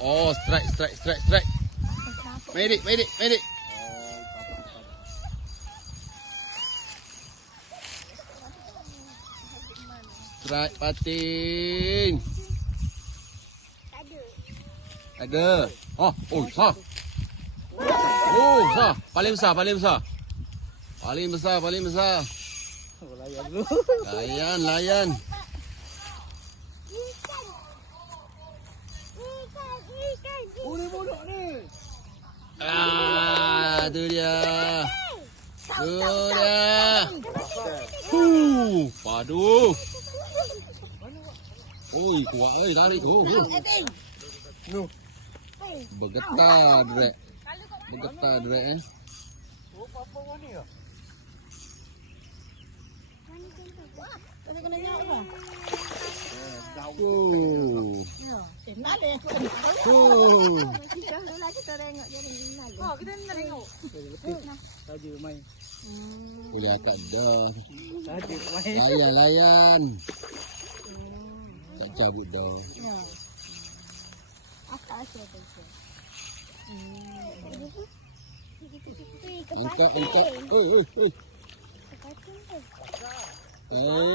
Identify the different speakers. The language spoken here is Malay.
Speaker 1: Oh, strike, strike, strike, strike. Medik, medik, medik. Strike pating. Ada. Oh, oh, sah. Oh, sah. Paling besar, paling besar. Paling besar, paling besar.
Speaker 2: Layan dulu.
Speaker 1: Layan, layan.
Speaker 2: Oh, ni bodoh ni.
Speaker 1: Ah, tu dia. Tu dia. Huh, padu. Oi, kuat oi, tarik tu. Huh.
Speaker 2: Nu.
Speaker 1: Bergetar direct. Bergetar direct eh.
Speaker 2: Oh, apa ni ah?
Speaker 3: Kena kena tengok apa? Ya. Eh, aku.
Speaker 1: Huh.
Speaker 4: Kita dulu kita tengok dia dengan
Speaker 3: Oh, kita nak tengok.
Speaker 2: Saja main.
Speaker 3: Hmm.
Speaker 1: Boleh tak dah.
Speaker 2: Saja main.
Speaker 1: Layan, layan. Tak cabut dah.
Speaker 3: Ya.
Speaker 4: Apa asal tu?
Speaker 1: Angkat, angkat. Oi, oi, oi.
Speaker 4: Ikan tu.
Speaker 1: Eh.